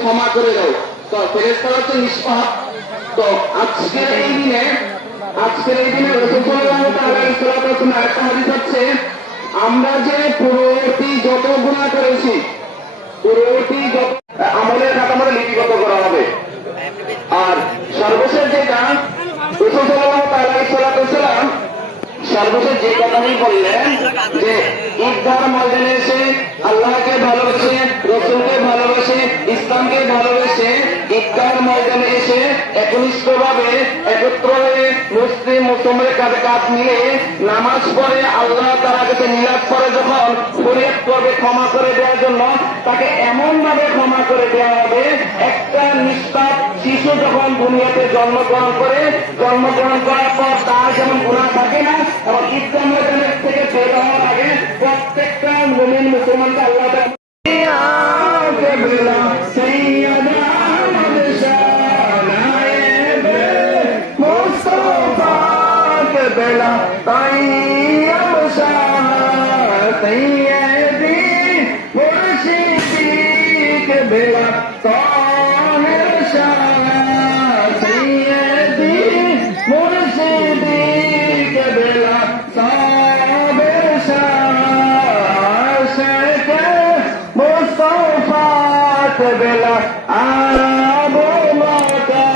ক্ষমা করে দাও তো নিষ্পাপ তো আজকের এই দিনে আজকের এই দিনে একটা হচ্ছে আমরা যে পূর্ববর্তী যত গুণা করেছি পূর্ববর্তী যত আমলের আমাদের লিপিবদ্ধ করা হবে আর সর্বশেষ যেটা সর্বশেষ যে কথাই বললেন যে এসে আল্লাহকে ভালোবেসে ভালোবেসে ইসলামকে ভালোবেসে ঈদগার ময়দানে এসে একনিষ্ঠ ভাবে একত্র হয়ে মুসলিম মুসলমানের কাঁধে কাঁধ মিলে নামাজ পড়ে আল্লাহ তারা কাছে নিরাজ করে যখন ফরিয়াদ করবে ক্ষমা করে দেওয়ার জন্য তাকে এমন ভাবে ক্ষমা করে দেওয়া হবে একটা নিষ্পাপ শিশু যখন দুনিয়াতে জন্মগ্রহণ করে জন্মগ্রহণ করার পর তার যেমন গুণা থাকে না এবং ইসলাম ময়দানের থেকে বের হওয়ার আগে প্রত্যেকটা মুমিন মুসলমানকে আল্লাহ बेला ताईं अमसा ताईं ऐदी मुर्शिदी के बेला ताहिर शाह ताईं ऐदी मुर्शिदी के बेला साबिर शाह शेख मुस्तफ़ा के बेला आबो माता।